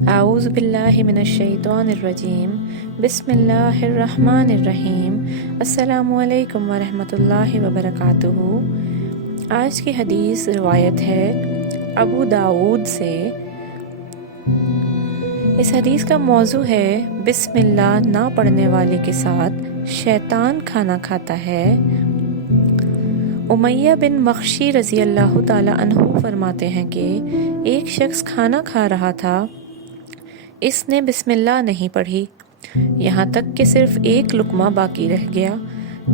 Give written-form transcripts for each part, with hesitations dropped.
اعوذ باللہ من الشیطان الرجیم بسم اللہ الرحمن الرحیم السلام علیکم ورحمۃ اللہ وبرکاتہ۔ آج کی حدیث روایت ہے ابو داود سے۔ اس حدیث کا موضوع ہے بسم اللہ نہ پڑھنے والے کے ساتھ شیطان کھانا کھاتا ہے۔ امیہ بن مخشی رضی اللہ تعالی عنہ فرماتے ہیں کہ ایک شخص کھانا کھا رہا تھا، اس نے بسم اللہ نہیں پڑھی یہاں تک کہ صرف ایک لقمہ باقی رہ گیا۔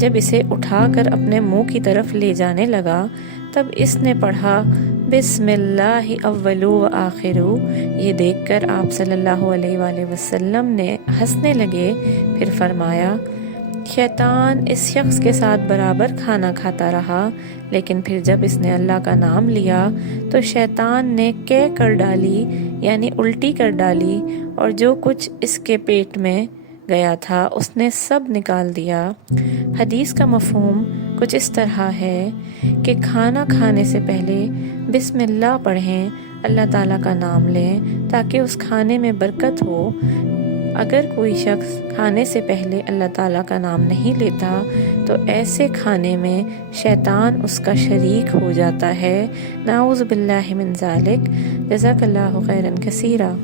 جب اسے اٹھا کر اپنے منہ کی طرف لے جانے لگا تب اس نے پڑھا بسم اللہ اولو و آخرو۔ یہ دیکھ کر آپ صلی اللہ علیہ وآلہ وسلم نے ہنسنے لگے، پھر فرمایا شیطان اس شخص کے ساتھ برابر کھانا کھاتا رہا، لیکن پھر جب اس نے اللہ کا نام لیا تو شیطان نے قے کر ڈالی، یعنی الٹی کر ڈالی، اور جو کچھ اس کے پیٹ میں گیا تھا اس نے سب نکال دیا۔ حدیث کا مفہوم کچھ اس طرح ہے کہ کھانا کھانے سے پہلے بسم اللہ پڑھیں، اللہ تعالیٰ کا نام لیں تاکہ اس کھانے میں برکت ہو۔ اگر کوئی شخص کھانے سے پہلے اللہ تعالیٰ کا نام نہیں لیتا تو ایسے کھانے میں شیطان اس کا شریک ہو جاتا ہے۔ نعوذ باللہ من ذالک۔ جزاک اللہ خیرا کثیرا۔